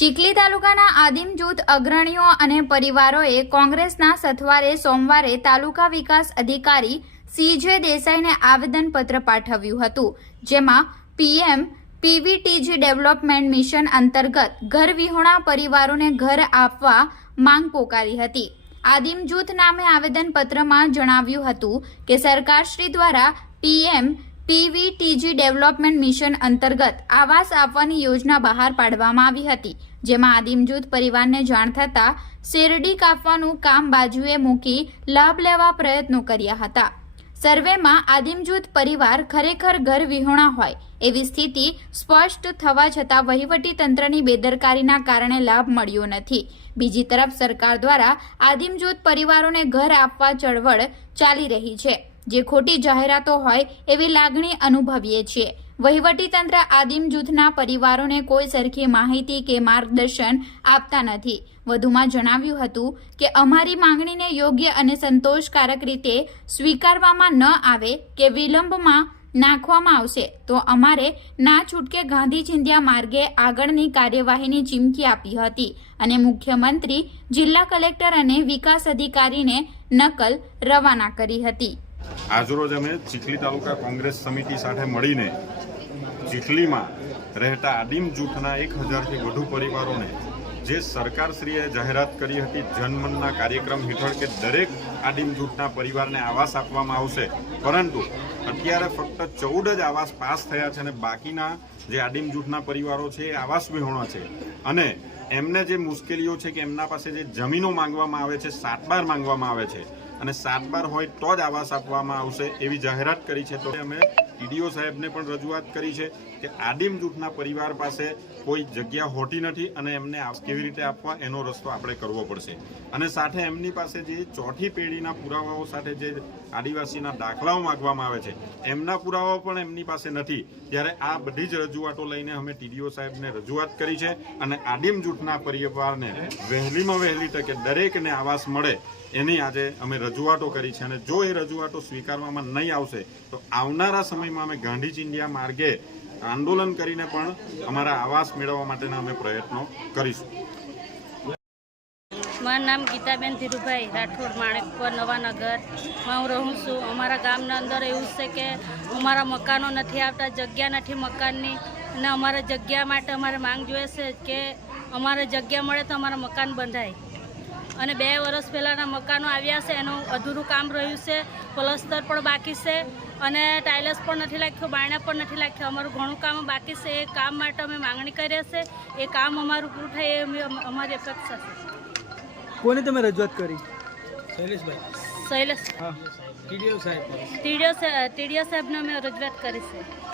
ચીખલી તાલુકાના આદિમ જૂથ અગ્રણીઓ અને પરિવારોએ કોંગ્રેસના સથવારે સોમવારે તાલુકા વિકાસ અધિકારી સીજે દેસાઈને આવેદનપત્ર પાઠવ્યું હતું, જેમાં પીએમ પીવીટીજી ડેવલપમેન્ટ મિશન અંતર્ગત ઘર વિહોણા પરિવારોને ઘર આપવા માંગ પોકારી હતી. આદિમ જૂથ નામે આવેદનપત્રમાં જણાવ્યું હતું કે સરકારશ્રી દ્વારા પીએમ પીવીટીજી ડેવલપમેન્ટ મિશન અંતર્ગત આવાસ આપવાની યોજના બહાર પાડવામાં આવી હતી, જેમાં આદિમ જૂથ પરિવારને જાણ થતાં શેરડી કાપવાનું કામ બાજુએ મૂકી લાભ લેવા પ્રયત્નો કર્યા હતા. સર્વેમાં આદિમ જૂથ પરિવાર ખરેખર ઘર વિહોણા હોય એવી સ્થિતિ સ્પષ્ટ થવા છતાં વહીવટી તંત્રની બેદરકારીના કારણે લાભ મળ્યો નથી. બીજી તરફ સરકાર દ્વારા આદિમ જૂથ પરિવારોને ઘર આપવા ચળવળ ચાલી રહી છે. જે ખોટી જાહેરાતો હોય એવી લાગણી અનુભવીએ છીએ. વહીવટીતંત્ર આદિમ જૂથના પરિવારોને કોઈ સરખી માહિતી કે માર્ગદર્શન આપતા નથી. વધુમાં જણાવ્યું હતું કે અમારી માંગણીને યોગ્ય અને સંતોષકારક રીતે સ્વીકારવામાં ન આવે કે વિલંબમાં નાખવામાં આવશે, તો અમારે ના છૂટકે ગાંધી ચિંધ્યા માર્ગે આગળની કાર્યવાહીની ચીમકી આપી હતી અને મુખ્યમંત્રી, જિલ્લા કલેક્ટર અને વિકાસ અધિકારીને નકલ રવાના કરી હતી. આજરોજ અમે ચીખલી તાલુકા કોંગ્રેસ સમિતિ સાથે મળીને ચીખલીમાં રહેતા આદિમ જૂથના એક હજારથી વધુ પરિવારોને જે સરકારશ્રીએ જાહેરાત કરી હતી જનમનના કાર્યક્રમ હેઠળ કે દરેક આદિમ જૂથના પરિવારને આવાસ આપવામાં આવશે. પરંતુ અત્યારે ફક્ત ચૌદ જ આવાસ પાસ થયા છે અને બાકીના જે આદિમ જૂથના પરિવારો છે એ આવાસ વિહોણા છે. અને એમને જે મુશ્કેલીઓ છે કે એમના પાસે જે જમીનો માંગવામાં આવે છે સાત બાર માંગવામાં આવે છે, અને સાત બાર હોય તો જ આવાસ આપવામાં આવશે એવી જાહેરાત કરી છે, તો અમે ટીડીઓ સાહેબને પણ રજૂઆત કરી છે કે આદિમ જૂથના પરિવાર પાસે કોઈ જગ્યા હોતી નથી અને એમને કેવી રીતે આપવા એનો રસ્તો આપણે કરવો પડશે. અને સાથે એમની પાસે જે ચોથી પેઢીના પુરાવાઓ સાથે જે આદિવાસીના દાખલાઓ માગવામાં આવે છે, એમના પુરાવાઓ પણ એમની પાસે નથી. ત્યારે આ બધી જ રજૂઆતો લઈને અમે ટીડીઓ સાહેબને રજૂઆત કરી છે અને આદિમ જૂથના પરિવારને વહેલીમાં વહેલી તકે દરેકને આવાસ મળે એની આજે અમે રજૂઆતો કરી છે. અને જો એ રજૂઆતો સ્વીકારવામાં નહીં આવશે, તો આવનારા સમયમાં અમે ગાંધી ચિંધ્યા માર્ગે આંદોલન કરીને પણ અમારા આવાસ મેળવવા માટેના અમે પ્રયત્નો કરીશું. મારું નામ ગીતાબેન ધીરુભાઈ રાઠોડ માણેકપર, નવાનગર. માં હું રહું છું. અમારા ગામના અંદર એવું છે કે અમારા મકાનો નથી આવતા, જગ્યા નથી મકાનની. અને અમારા જગ્યા માટે અમારે માંગ જોઈએ છે કે અમારે જગ્યા મળે તો અમારા મકાન બંધાય. અને બે વર્ષ પહેલાંના મકાનો આવ્યા છે, એનું અધૂરું કામ રહ્યું છે. પ્લસ્તર પણ બાકી છે અને ટાઇલસ પણ નથી લાગ્યું, બારણા પણ નથી લાગ્યું. અમારું ઘણું કામ બાકી છે. એ કામ માટે અમે માંગણી કરીએ છીએ. એ કામ અમારું પૂરું થાય એ અમારી અપેક્ષા છે. કોને તમે રજૂઆત કરી? શૈલેષ. હા. ટીડીઓ સાહેબ. ટીડીઓ સાહેબ ટીડીઓ સાહેબને અમે રજૂઆત કરી છે.